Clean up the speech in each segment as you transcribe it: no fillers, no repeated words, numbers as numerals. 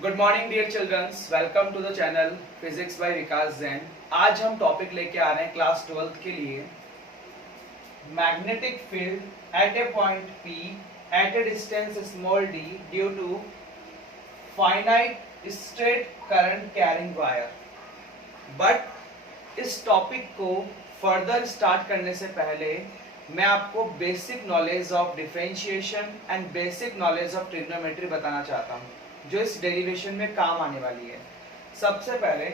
Good morning dear childrens, welcome to the channel physics by Vikas Jain. आज हम topic लेके आ रहे हैं क्लास 12th के लिए magnetic field at a point P at a distance small d due to finite straight current carrying wire. But इस topic को further start करने से पहले मैं आपको basic knowledge of differentiation and basic knowledge of trigonometry बताना चाहता हूँ जो इस डेरिवेशन में काम आने वाली है। सबसे पहले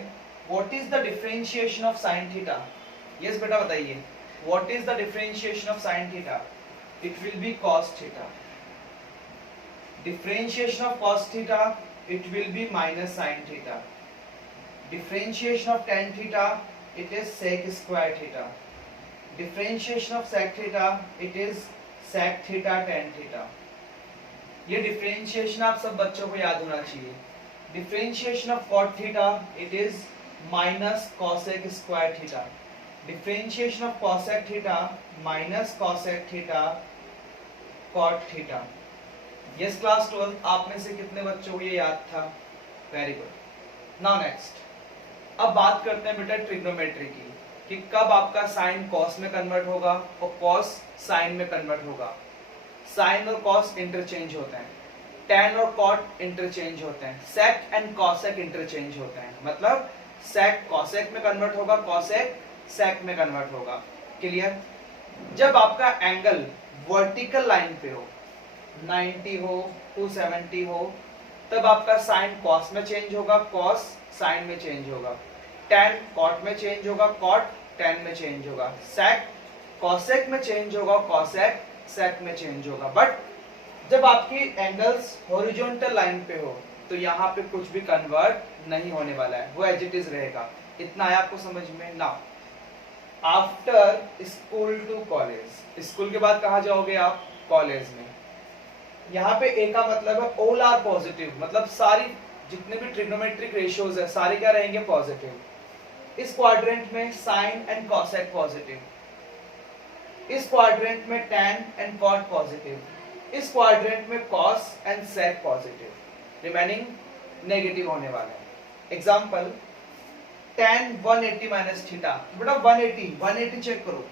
what is the differentiation of sine theta? Yes बेटा बताइए, what is the differentiation of sine theta? It will B cos theta. Differentiation of cos theta, it will B minus sine theta. Differentiation of tan theta, it is sec square theta. Differentiation of sec theta, it is sec theta tan theta. ये differentiation आप सब बच्चों को याद होना चाहिए। Differentiation of cot theta, it is minus cosec square theta. Differentiation of cosec theta minus cosec theta cot theta. Yes class 12 आप में से कितने बच्चों को ये याद था? Very good. नाउ नेक्स्ट, अब बात करते हैं बेटा ट्रिग्नोमेट्री की कि कब आपका साइन कॉस में कन्वर्ट होगा और कॉस साइन में कन्वर्ट होगा। साइन और कॉस इंटरचेंज होते हैं, टैन और कॉट इंटरचेंज होते हैं, सेक एंड कॉसेक इंटरचेंज होते हैं। मतलब सेक कॉसेक में कन्वर्ट होगा, कॉसेक सेक में कन्वर्ट होगा। क्लियर? जब आपका एंगल वर्टिकल लाइन पे हो, 90 हो, 270 हो, तब आपका साइन कॉस में चेंज होगा, कॉस साइन में चेंज होगा, टैन कॉट में चेंज होगा, कॉट टैन में चेंज होगा, सेक कॉसेक में चेंज होगा, कॉसेक सेक में चेंज होगा। बट जब आपकी एंगल्स हॉरिजॉन्टल लाइन पे हो तो यहाँ पे कुछ भी कन्वर्ट नहीं होने वाला है, वो एज इट इज रहेगा। इतना आया आपको समझ में? Now after school to college, school के बाद कहाँ जाओगे आप? कॉलेज में। यहाँ पे ए का मतलब है ऑल आर पॉजिटिव, मतलब सारी जितने भी ट्रिग्नोमेट्रिक रेशियोज है सारे क्या रहेंगे? पॉजिटिव। इस क्वाड्रेंट में साइन एंड कॉसेक पॉजिटिव, इस क्वाड्रेंट में टैन एंड कॉट पॉजिटिव, इस क्वाड्रेंट में cos and sec positive, remaining negative होने वाला है। Example tan 180 minus theta. बेटा 180 चेक करो,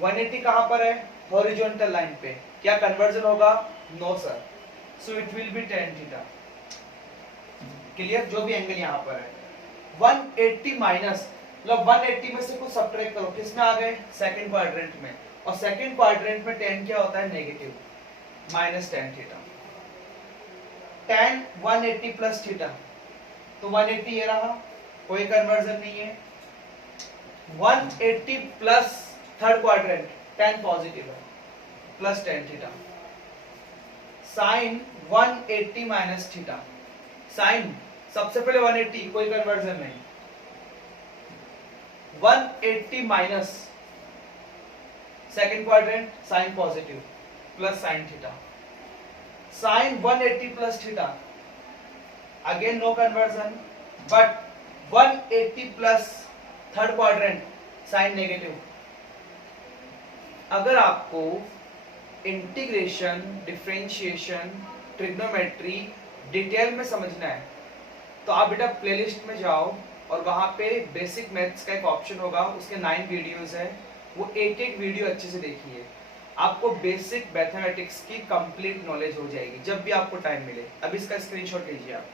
180 कहां पर है? हॉरिजॉन्टल लाइन पे। क्या कन्वर्जन होगा? No sir, so it will be tan theta. Clear? जो भी एंगल यहाँ पर है 180 माइनस, मतलब 180 में से कुछ सब्ट्रैक्ट करो, किस में आ गए? सेकंड क्वाड्रेंट में। और सेकंड क्वाड्रेंट में tan क्या होता है? Negative, minus tan theta. tan 180 plus theta, तो 180 ये रहा, कोई कन्वर्जन नहीं है। 180 plus third quadrant, tan positive है, plus tan theta. Sine 180 minus theta, sine सबसे पहले 180, कोई कन्वर्जन नहीं। 180 minus second quadrant, sine positive, plus sine theta. Sine 180 plus theta, again no conversion, but 180 plus third quadrant, sine negative. अगर आपको integration, differentiation, trigonometry detail में समझना है तो आप बेटा प्लेलिस्ट में जाओ और वहां पे बेसिक मैथ्स का एक ऑप्शन होगा, उसके 9 वीडियोस है, वो एक वीडियो अच्छे से देखिए। आपको बेसिक मैथमेटिक्स की कंप्लीट नॉलेज हो जाएगी जब भी आपको टाइम मिले। अब इसका स्क्रीनशॉट लीजिए आप।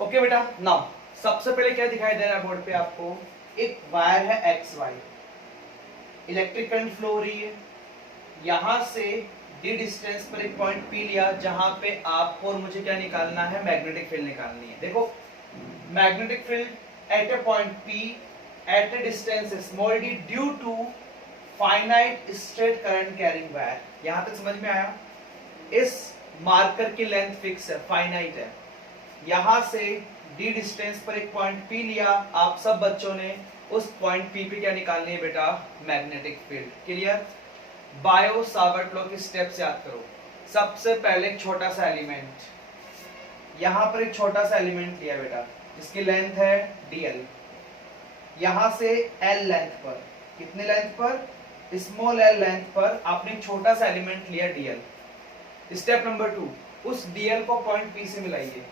ओके बेटा, नाउ सबसे पहले क्या दिखाई दे रहा है बोर्ड पे आपको? एक वायर है X Y, electric current flow हो रही है। यहां से डी डिस्टेंस पर एक पॉइंट P लिया जहां पे आपको और मुझे क्या निकालना है? मैग्नेटिक फील्ड निकालनी है। देखो magnetic field at a point P at a distance small d due to finite straight current carrying wire. यहां तक समझ में आया? इस मार्कर की लेंथ फिक्स है, फाइनाइट है। यहां से डी डिस्टेंस पर एक पॉइंट P लिया, आप सब बच्चों ने उस पॉइंट P पे क्या निकालनी है बेटा? Magnetic field. Clear? Biot Savart law के स्टेप्स याद करो। सबसे पहले एक छोटा सा एलिमेंट, यहां पर एक छोटा सा एलिमेंट लिया बेटा जिसकी लेंथ है dl। यहां से l लेंथ पर, कितने लेंथ पर? स्मॉल एल लेंथ पर आपने एक छोटा सा एलिमेंट लिया डीएल। स्टेप नंबर 2, उस डीएल को पॉइंट पी से मिलाइए।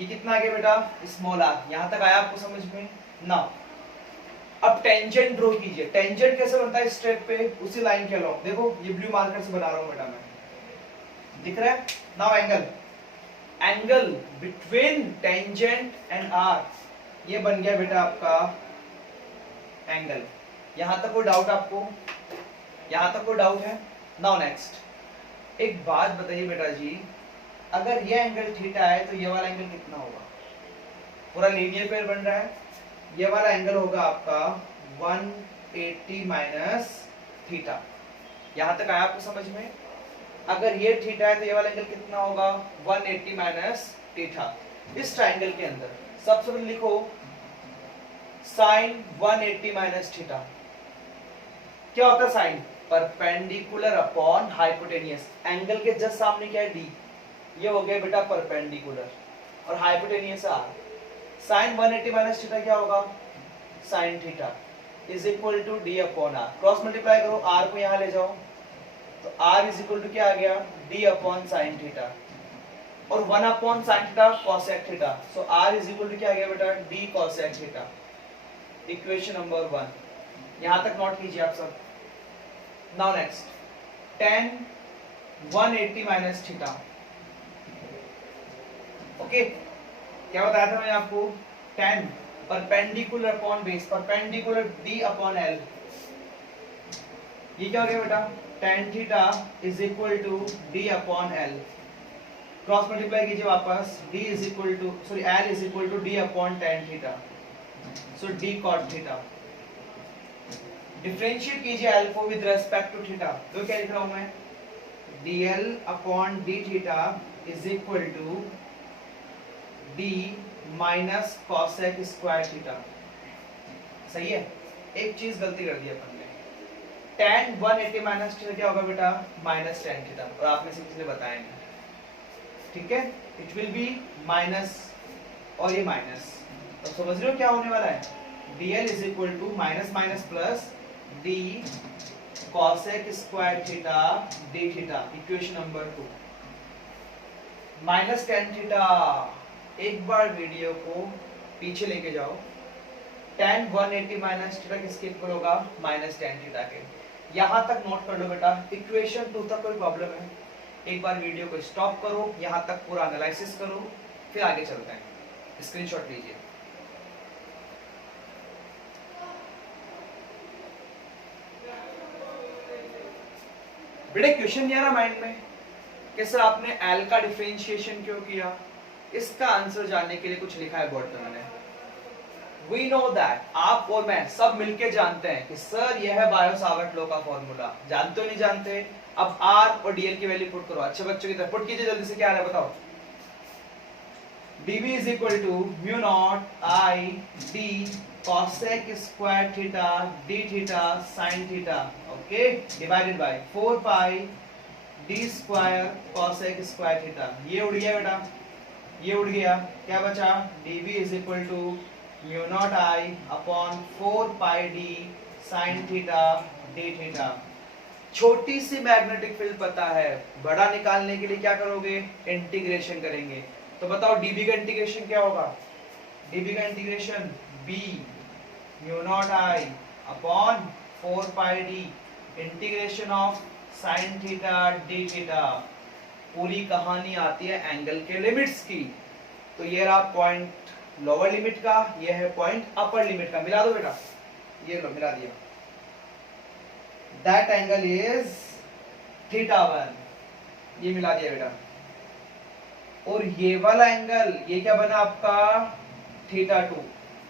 ये कितना आ गया बेटा? Small R. यहां तक आया आपको समझ में? नाउ अब टेंजेंट ड्रॉ कीजिए। टेंजेंट कैसे बनता है? स्ट्रेट पे उसी लाइन के अलॉन्ग। देखो ये ब्लू मार्कर से बना रहा हूं बेटा मैं, दिख रहा है? Now angle between tangent and R, ये बन गया बेटा आपका एंगल। यहां तक कोई डाउट आपको? यहां तक कोई डाउट है? नाउ नेक्स्ट एक बात बताइए बेटा जी, अगर ये एंगल थीटा है तो ये वाला एंगल कितना होगा? पूरा लीनियर पेयर बन रहा है, ये वाला एंगल होगा आपका 180 माइनस थीटा। यहां तक आया आपको समझ में? अगर ये थीटा है तो ये वाला एंगल कितना होगा? 180 माइनस थीटा। इस ट्राइंगल के अंदर सबसे पहले लिखो साइन 180 माइनस थीटा। क्या होता है sine? Perpendicular upon hypotenuse. Angle के जस्ट सामने क्या है? डी। ये हो गया बेटा परपेंडिकुलर और hypotenuse R. Sine 180 minus theta क्या होगा? Sine theta is equal to D upon R. Cross multiply करो, आर को यहां ले जाओ तो आर इज इक्वल टू क्या आ गया? डी अपॉन साइन थीटा, और 1 upon sine theta cosec theta. So R is equal to क्या आ गया बेटा? D cosec theta. Equation number 1 यहां तक नोट कीजिए आप सब। Now next tan 180 minus theta. Okay, क्या बताया था मैंने आपको? tan perpendicular upon base, perpendicular d upon l। ये क्या हो गया बेटा? tan theta is equal to d upon l। Cross multiply कीजिए वापस, d is equal to sorry l is equal to d upon tan theta, so d cot theta. Differentiate कीजिए l को with respect to theta, तो क्या लिख रहा हूं मैं? dl upon d theta is equal to d minus cosec square theta. सही है? एक चीज गलती कर दी अपन ने, tan 180 माइनस थीटा क्या होगा बेटा? माइनस tan थीटा, और आपने से किसने बताया नहीं। ठीक है, इट विल बी माइनस और ये माइनस, तो समझ रहे हो क्या होने वाला है? dl is equal to minus minus plus d cosec square theta d theta. Equation number 2 minus tan theta. एक बार वीडियो को पीछे लेके जाओ। tan 180 माइनस थीटा किसके इक्वल होगा? माइनस tan थीटा के। यहां तक नोट कर लो बेटा। इक्वेशन 2 तक कोई प्रॉब्लम है? एक बार वीडियो को स्टॉप करो, यहां तक पूरा एनालिसिस करो, फिर आगे चलते हैं। स्क्रीनशॉट लीजिए। बेटा क्वेश्चन नहीं आ रहा माइंड में कि सर आपने एल का डिफरेंशिएशन क्यों किया? इसका आंसर जानने के लिए कुछ लिखा है बोर्ड पे मैंने। वी नो दैट, आप और मैं सब मिलके जानते हैं कि सर यह है बायो-सावर्ट लॉ का फॉर्मूला। जानते हो नहीं जानते? अब आर और डीएल की वैल्यू पुट करो। अच्छे बच्चों की तरह पुट कीजिए जल्दी से। क्या आ रहा है बताओ? dv is equal to mu naught I d cosec square theta d theta sin theta, okay, divided by 4 pi d square cosec square theta। ये उड़ गया बेटा, ये उड़ गया। क्या बचा? dv is equal to mu naught I upon 4 pi d sin theta d theta। छोटी सी मैग्नेटिक फील्ड पता है, बड़ा निकालने के लिए क्या करोगे? इंटीग्रेशन करेंगे। तो बताओ dB का इंटीग्रेशन क्या होगा? dB का integration b mu naught I upon 4 pi d integration of sin theta d theta. पूरी कहानी आती है एंगल के लिमिट्स की। तो ये रहा पॉइंट लोअर लिमिट का, ये है पॉइंट अपर लिमिट का। मिला दो बेटा, ये लो मिला दिया। दैट एंगल इज थीटा 1, ये मिला दिया बेटा। और ये वाला एंगल, ये क्या बना आपका? Theta 2।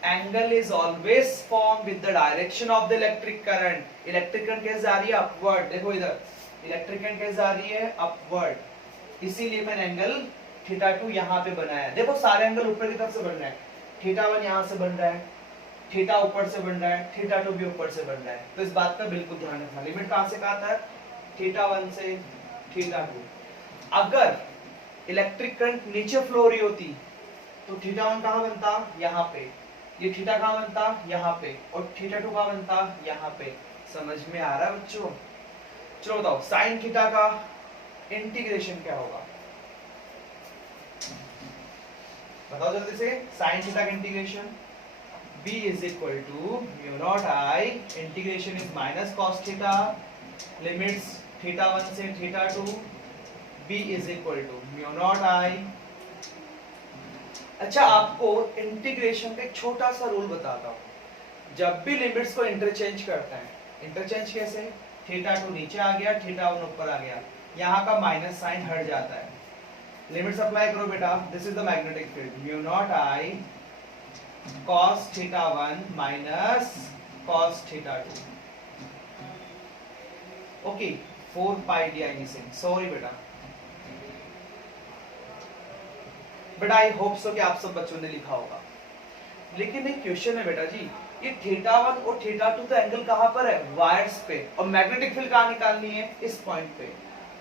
Angle is always form with the direction of the electric current. Electric current कैसे जा रही है? अपवर्ड। देखो इधर इलेक्ट्रिक करंट कैसे जा रही है? अपवर्ड। इसीलिए मैंने एंगल थीटा 2 यहाँ पे बनाया। देखो सारे एंगल ऊपर की तरफ से बन रहे हैं। थीटा 1 यहाँ से बन रहा है, थीटा ऊपर से बन रहा है, थीटा 2 भी ऊपर से बन रहा है। तो इस बात का बिल्कुल ध्यान रखना। लिमिट कहां से कहां तक? थीटा 1 से थीटा 2। अगर इलेक्ट्रिक करंट नीचे फ्लो हो रही होती तो थीटा 1 कहां बनता? यहाँ पे। ये थीटा कहाँ बनता, यहाँ पे, और थीटा 2 कहाँ बनता, यहाँ पे। समझ में आ रहा है बच्चों? चलो बताओ साइन थीटा का इंटीग्रेशन क्या होगा, बताओ जल्दी से। साइन थीटा का integration b is equal to mu naught I, integration is minus cos theta, limits theta 1 से theta 2, b is equal to mu naught I। अच्छा आपको इंटीग्रेशन का एक छोटा सा रूल बताता हूं। जब भी लिमिट्स को इंटरचेंज करते हैं, इंटरचेंज कैसे, थीटा 2 नीचे आ गया, थीटा 1 ऊपर आ गया, यहाँ का माइनस साइन हट जाता है। लिमिट्स अप्लाई करो बेटा, this is the magnetic field, mu not I cos theta 1 minus cos theta 2। Okay 4 pi D I missing, sorry बेटा। बट आई होप सो कि आप सब बच्चों ने लिखा होगा। लेकिन एक क्वेश्चन है बेटा जी, ये थीटा 1 और थीटा 2 का एंगल कहां पर है, वायर्स पे, और मैग्नेटिक फील्ड कहां निकालनी है, इस पॉइंट पे।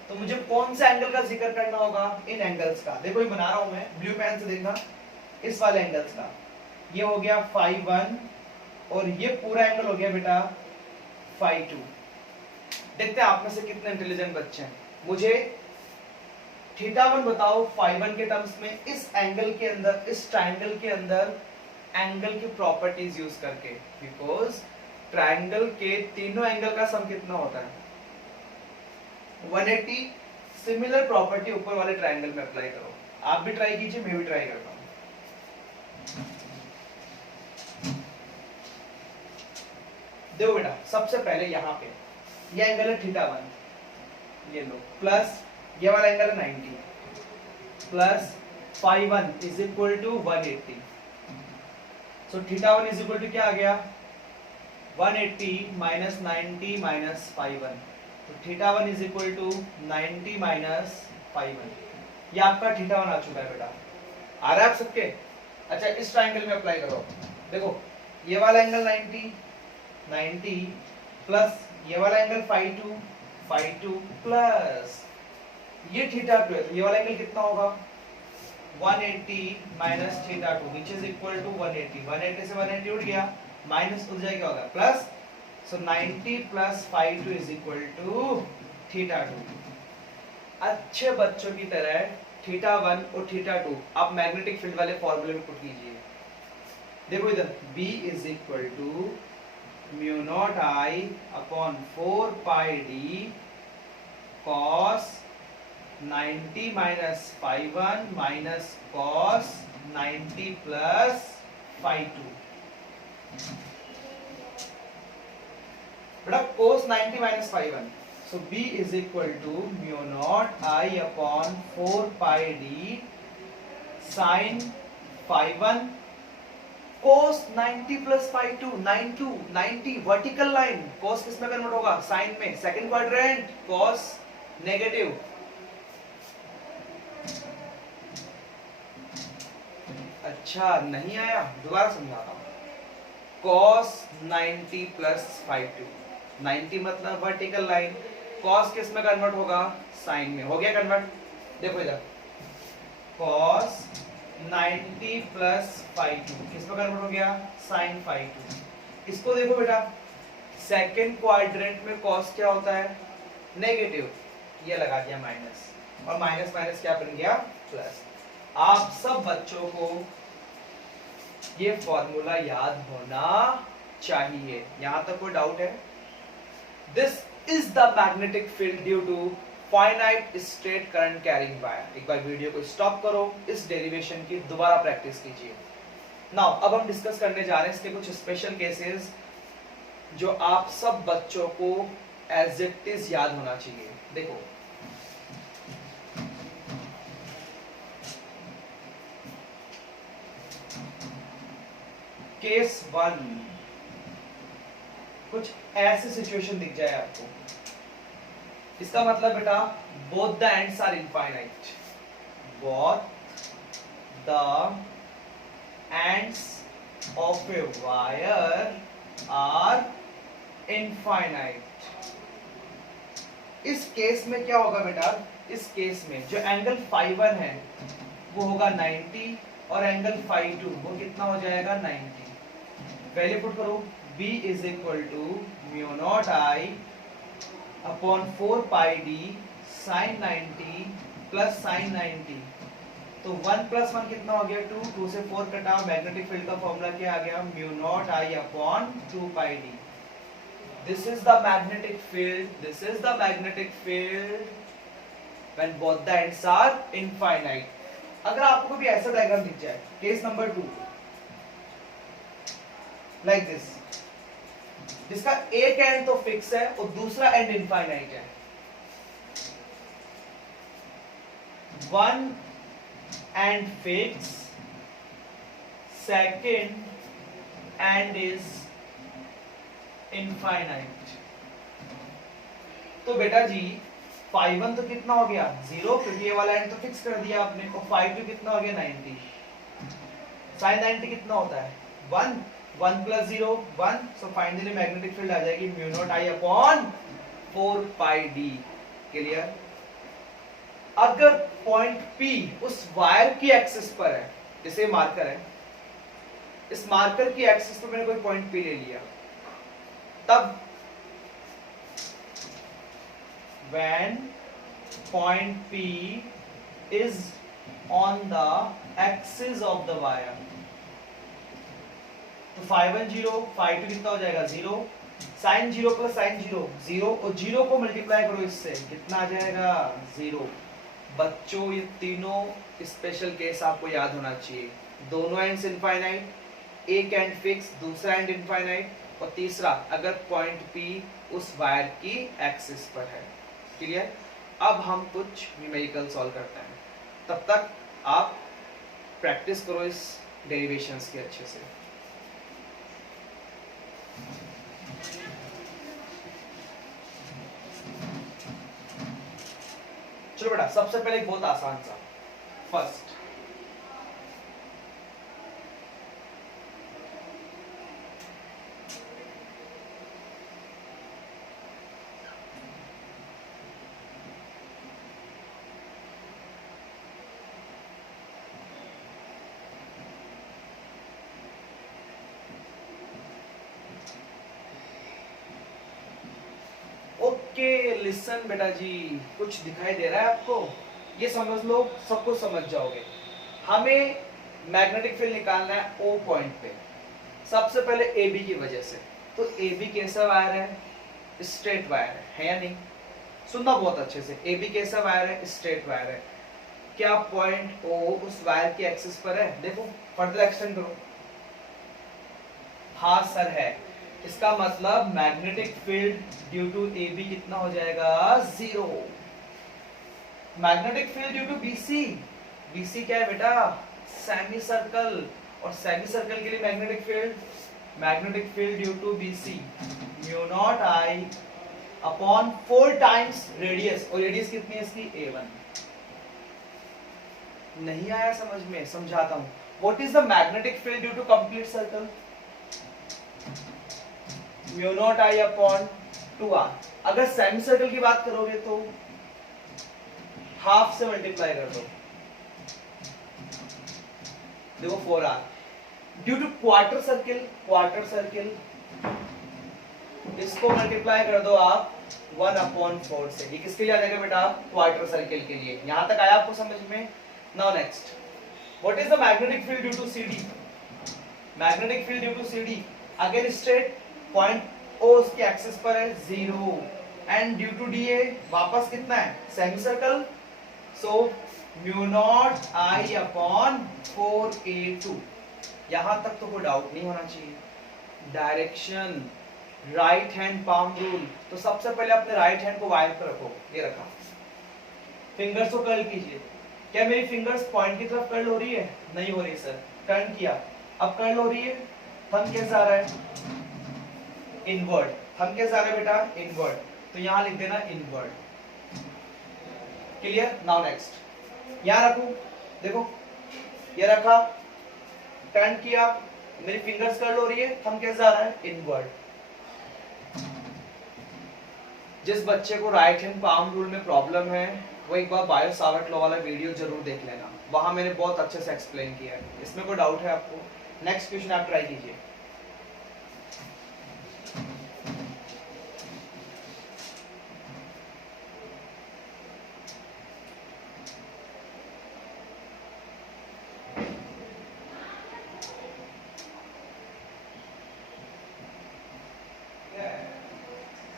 तो मुझे कौन सा एंगल का जिक्र करना होगा, इन एंगल्स का। देखो ये बना रहा हूं मैं, ब्लू पेन से देखना, इस वाले एंगल्स का। ये हो गया फाई 1 और ये पूरा एंगल हो गया बेटा फाई 2। देखते हैं आप में से कितने इंटेलिजेंट बच्चे हैं। मुझे थीटा 1 बताओ फाई 1 के टर्म्स में, इस एंगल के अंदर, इस ट्रायंगल के अंदर एंगल की प्रॉपर्टीज यूज करके। बिकॉज ट्रायंगल के तीनों एंगल का सम कितना होता है, 180। सिमिलर प्रॉपर्टी ऊपर वाले ट्रायंगल में अप्लाई करो। आप भी ट्राई कीजिए, मैं भी ट्राई करता हूं। देखो बेटा सबसे पहले यहाँ पे ये एंगल है थीटा 1, ये लो, प्लस ये वाला एंगल है 90, plus phi 1 is equal to 180। So theta 1 is equal to क्या आ गया, 180 माइनस 90 माइनस फाई 1। तो theta 1 is equal to 90 minus phi 1। ये आपका थीटा 1 आ चुका है बेटा, आ रहा है आप सबके। अच्छा इस ट्रायंगल में अप्लाई करो। देखो ये वाला एंगल 90 प्लस ये वाला एंगल फाई 2 प्लस ये थीटा 2 है, तो ये वाला एंगल कितना होगा, 180 minus theta 2 which is equal to 180। 180 से 180 उठ गया, माइनस उधर जाके होगा plus. So 90 plus phi 2 is equal to theta 2। अच्छे बच्चों की तरह थीटा 1 और थीटा 2 आप मैग्नेटिक फील्ड वाले फॉर्मूले में पुट कीजिए। देखो इधर B is equal to mu not I upon 4 pi D cos 90 minus phi 1 minus cos 90 plus phi 2। बेटा cos 90 minus phi 1, so B is equal to mu naught I upon 4 pi d sin phi 1 cos 90 plus phi 2, 90 vertical line, cos किस में convert होगा, sign में, second quadrant, cos negative. अच्छा नहीं आया, दोबारा समझाता हूं। cos 90 plus phi 2, 90 मतलब वर्टिकल लाइन, cos किस में कन्वर्ट होगा, साइन में। हो गया कन्वर्ट। देखो इधर cos 90 प्लस फाई 2 किस में कन्वर्ट हो गया, साइन फाई 2। इसको देखो बेटा, सेकंड क्वाड्रेंट में cos क्या होता है, नेगेटिव, ये लगा दिया माइनस, और माइनस माइनस क्या बन गया, प्लस। आप सब बच्चों को ये फॉर्मूला याद होना चाहिए। यहां तक कोई डाउट है? This is the magnetic field due to finite straight current carrying wire। एक बार वीडियो को स्टॉप करो, इस डेरिवेशन की दोबारा प्रैक्टिस कीजिए। नाउ अब हम डिस्कस करने जा रहे हैं इसके कुछ स्पेशल केसेस जो आप सब बच्चों को एज इट इज याद होना चाहिए। देखो केस 1, कुछ ऐसी सिचुएशन दिख जाए आपको, इसका मतलब बेटा both the ends are infinite, both the ends of a wire are infinite. इस केस में क्या होगा बेटा, इस केस में जो एंगल फाई 1 है वो होगा 90 और एंगल फाई 2 वो कितना हो जाएगा, 90। वैल्यू पुट करो, b is equal to mu not I upon 4 pi D sine 90 plus sine 90। तो 1 प्लस 1 कितना हो गया 2, 2 से 4 कटा, मैग्नेटिक फील्ड का फॉर्मूला क्या आ गया mu not I upon 2 pi D. This is the magnetic field, this is the magnetic field when both the ends are infinite. अगर आपको भी ऐसा डायग्राम दिख जाए, केस नंबर 2 लाइक दिस, जिसका एक एंड तो फिक्स है और दूसरा एंड इनफाइनाइट है, one and fix, second and is infinite. तो बेटा जी फाई 1 तो कितना हो गया 0, क्योंकि ये वाला एंड तो फिक्स कर दिया आपने, और फाई 2 कितना हो गया 90, साइन 90 कितना होता है 1, 1 plus 0 1, so finally magnetic field आ जाएगी mu not I upon 4 pi d. Clear? अगर पॉइंट P उस वायर की एक्सिस पर है, जैसे मार्कर है, इस मार्कर की एक्सिस पर मैंने कोई पॉइंट P ले लिया, तब when point P is on the axis of the wire, तो फाई 1 0, फाई 2 कितना हो जाएगा 0, साइन 0 प्लस साइन 0 0, और 0 को मल्टीप्लाई करो इससे, कितना आ जाएगा 0। बच्चों ये तीनों स्पेशल केस आपको याद होना चाहिए, दोनों एंड्स इनफाइनाइट, एक एंड फिक्स, दूसरा एंड इनफाइनाइट, और तीसरा अगर पॉइंट P उस वायर की एक्सिस पर है। क्लियर? अब हम कुछ न्यूमेरिकल सॉल्व करते हैं, तब तक आप प्रैक्टिस करो इस डेरिवेशंस की अच्छे से। चलो बेटा, सबसे पहले एक बहुत आसान सा, फर्स्ट लिसन बेटा जी, कुछ दिखाई दे रहा है आपको? ये समझ लो, सब कुछ समझ जाओगे। हमें मैग्नेटिक फील्ड निकालना है O पॉइंट पे, सबसे पहले AB की वजह से। तो AB कैसा वायर है? स्ट्रेट वायर है या नहीं? सुनना बहुत अच्छे से, AB कैसा वायर है? स्ट्रेट वायर है। क्या पॉइंट O उस वायर की एक्सिस पर है? देखो फर्दर एक्सटेंड करो। हाँ सर है। इसका मतलब magnetic field due to AB कितना हो जाएगा? 0। Magnetic field due to BC, BC क्या है बेटा? सेमी सर्कल, और सेमी सर्कल के लिए magnetic field due to BC mu not I upon 4 times radius, और रेडियस कितनी है इसकी? A1। नहीं आया समझ में? समझाता हूं। What is the magnetic field due to complete circle? Mu not I upon 2R। अगर सेमी सर्कल की बात करोगे तो हाफ से मल्टीप्लाई कर दो, देखो 4R। Due to quarter circle इसको मल्टीप्लाई कर दो आप 1 अपॉन 4 से। ये किसके लिए आ जाएगा बेटा? क्वार्टर सर्किल के लिए। यहां तक आया आपको समझ में? Now next, what is the magnetic field due to CD? Magnetic field due to CD again straight, point O उसकी एक्सिस पर है 0, एंड ड्यू टू DA वापस कितना है? Semi circle, so mu naught I upon 4A2। यहां तक तो कोई डाउट नहीं होना चाहिए। Direction right hand palm rule, तो सबसे पहले अपने राइट हैंड को वायर पर रखो, ये रखा, फिंगर्स को कर्ल कीजिए। क्या मेरी फिंगर्स पॉइंट की तरफ कर्ल हो रही है? नहीं हो रही सर। टर्न किया, अब कर्ल हो रही है। थंब कैसे आ रहा है? इनवर्ड। थंब कैसे आ रहा है बेटा? इनवर्ड। तो यहां लिख देना इनवर्ड। क्लियर? नाउ नेक्स्ट, यहां रखूं, देखो ये रखा, टर्न किया, मेरी फिंगर्स कर्ल हो रही है, थंब कैसे आ रहा है? इनवर्ड। जिस बच्चे को राइट हैंड पाम रूल में प्रॉब्लम है वो एक बार बायो सावर्ट लॉ वाला वीडियो जरूर देख लेना, वहां मैंने बहुत अच्छे से एक्सप्लेन किया है। इसमें कोई डाउट है आपको? नेक्स्ट क्वेश्चन आप ट्राई कीजिए।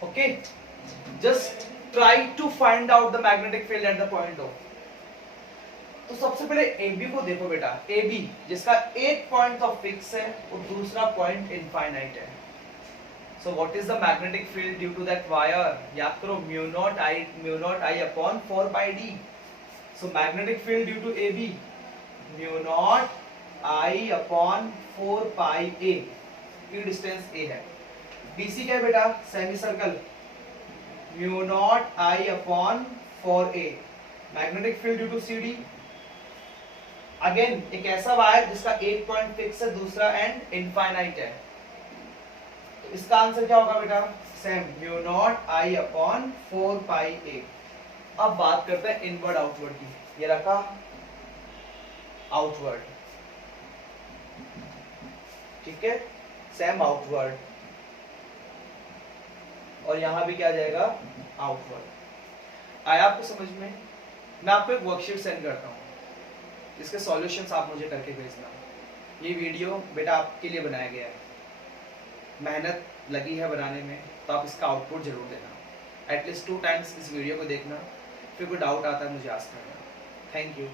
Okay, just try to find out the magnetic field at the point of. तो सबसे पहले AB को देखो बेटा, AB जिसका एक पॉइंट ऑफ फिक्स है और दूसरा पॉइंट इनफाइनाइट है। So what is the magnetic field due to that wire? याद करो mu not I upon 4 pi D. So magnetic field due to AB mu not I upon 4 pi A, ये distance A है। BC क्या है बेटा? Semi circle, mu not I upon 4a। Magnetic field due to CD, again एक ऐसा wire जिसका एक point fix है, दूसरा एंड इनफाइनाइट है। तो इसका आंसर क्या होगा बेटा? Same, mu naught I upon 4 pi ए। अब बात करते हैं इनवर्ड आउटवर्ड की। ये रखा आउटवर्ड, ठीक है, सेम आउटवर्ड, और यहां भी क्या आ जाएगा? आउटवर्ड। आया आपको समझ में? मैं आपको एक वर्कशीट सेंड करता हूं, इसके सॉल्यूशंस आप मुझे करके भेजना। ये वीडियो बेटा आपके लिए बनाया गया है, मेहनत लगी है बनाने में, तो आप इसका आउटपुट जरूर देना। एटलीस्ट 2 टाइम्स इस वीडियो को देखना, फिर कोई डाउट आता है मुझे आस्क करना। Thank you.